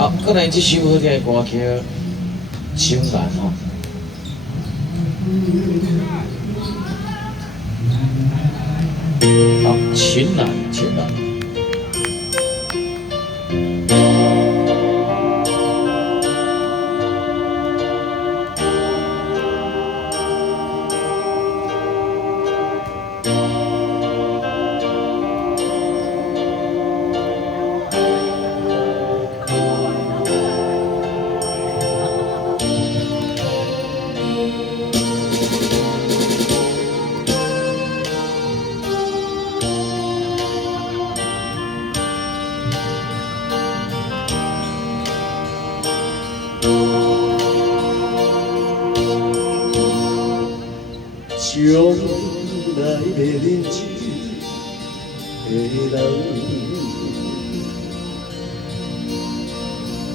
啊，刚才这首好听的歌叫《情难》哦。啊，情难，情难。将来的日子的人，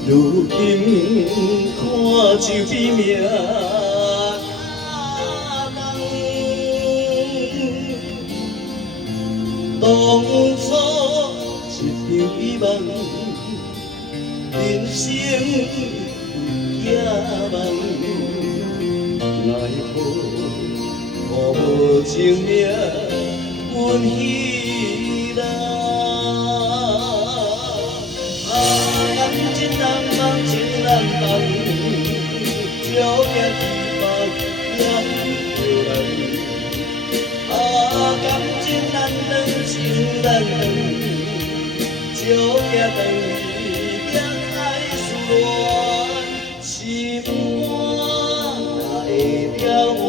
如今看就比命难。当初一场美梦，人生有野梦，奈何？无情命，阮稀烂。感情难放，情难放，朝行地放也着人。感情难断，情难断，朝行断也爱思恋，心肝哪会了完？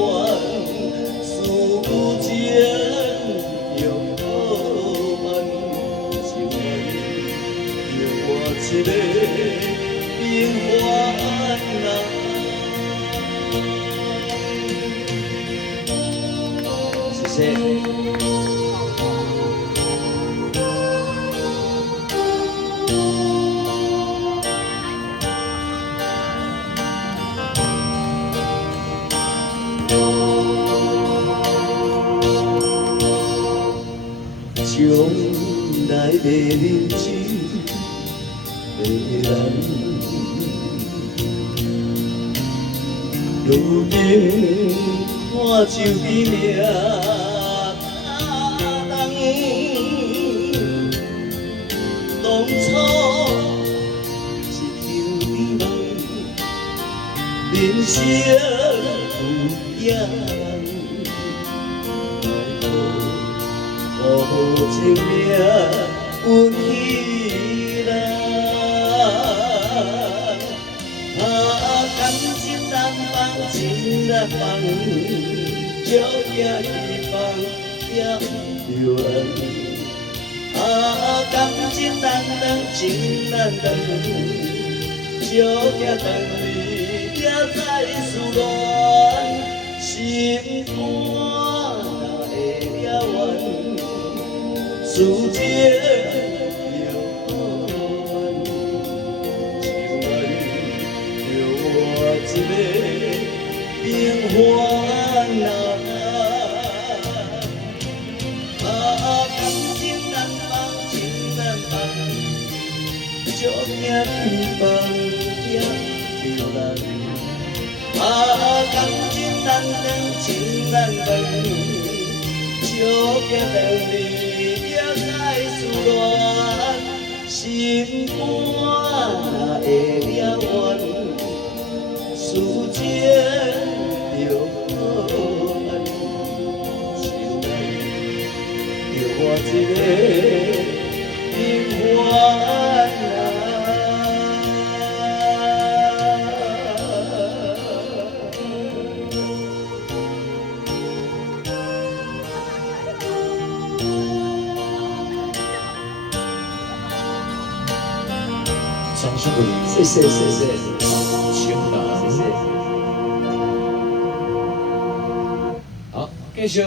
一个平凡人，谢谢。将来的日子。的人，如今看就比命难。当初一场美梦，人生有野人，无情命阮稀烂。感情难放，情难放，朝行地放也着人。感情难断，情难断，朝行断离也在思恋，心肝哪会了完？思情。一个平凡人，感情难放，情难放，朝行地放也着人。感情难断，情难断，朝行断离也在思恋，心肝哪会了完？思情着好恨，心内着我一个平凡人。掌声鼓励，谢谢谢谢，情难，谢谢。好，继续。